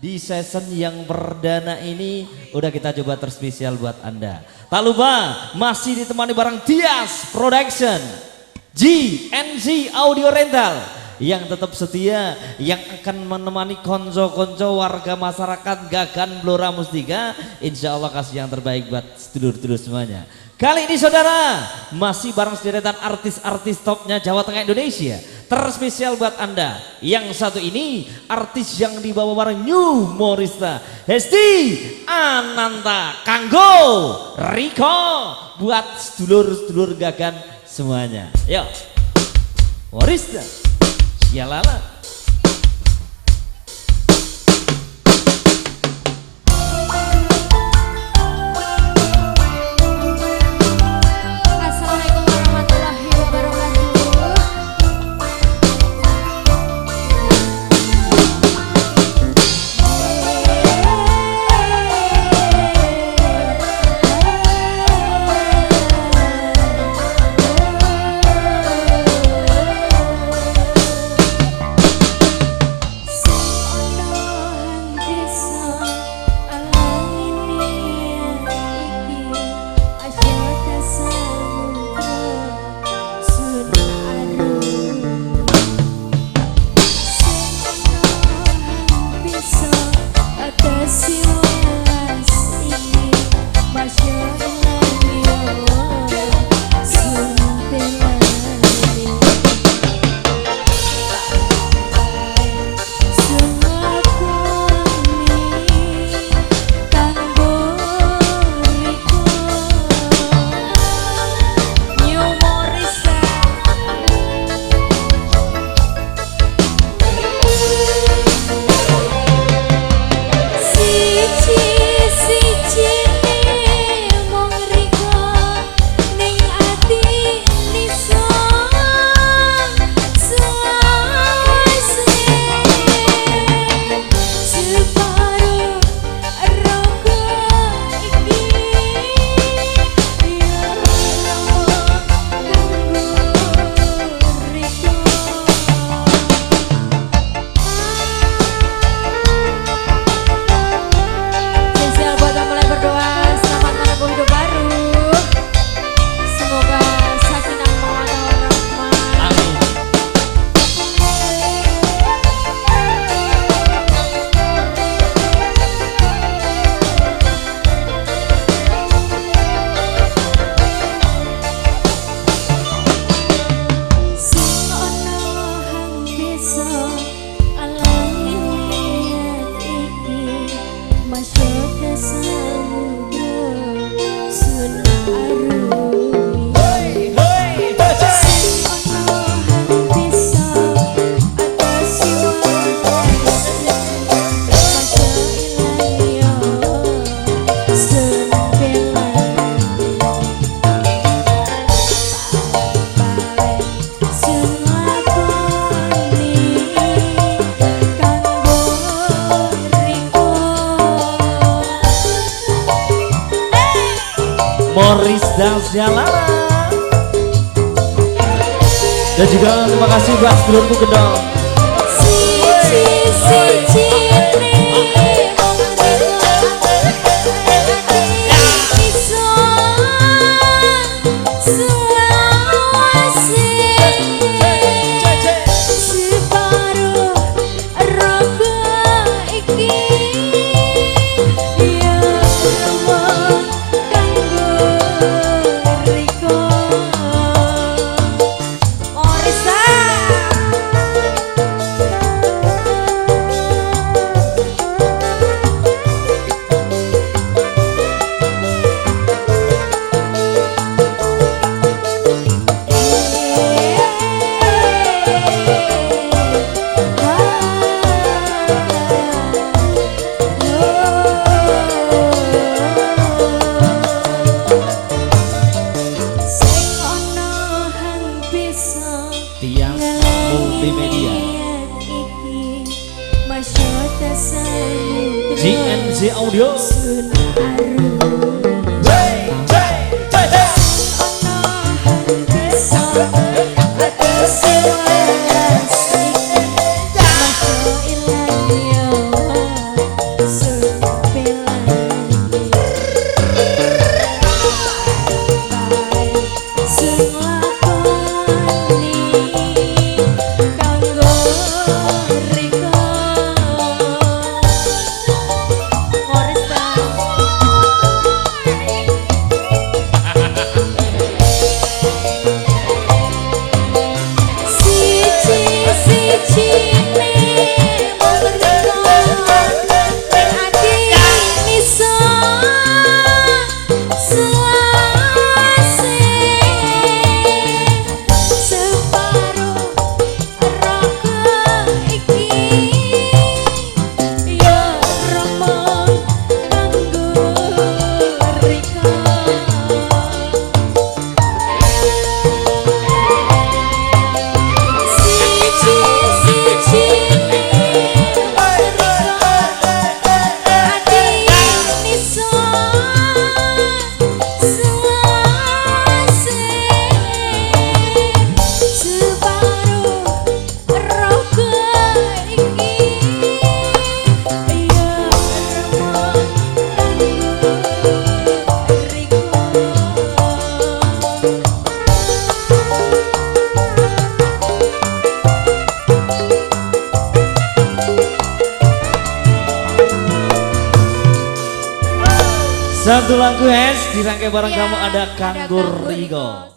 di season yang perdana ini udah kita coba terspesial buat Anda. Tak lupa masih ditemani barang Tias Production, GNZ Audio Rental yang tetap setia, yang akan menemani konco-konco warga masyarakat Gagan Blora Mustika. Insya Allah kasih yang terbaik buat sedulur-sedulur semuanya. Kali ini saudara masih bareng sederetan artis-artis topnya Jawa Tengah Indonesia. Terspesial buat Anda. Yang satu ini artis yang dibawa bareng New Morista, Hesti Ananta Kanggo Riko buat sedulur-sedulur Gagan semuanya. Yuk Morista Yalala. Morista Yalala. Dan juga terima kasih buat sedulurku Gendong. Tias Multimedia, GNZ Audio. Satu lagu es dirangkai bareng Iya, kamu ada ada Kanggur Kanggur Rigo. Rigo.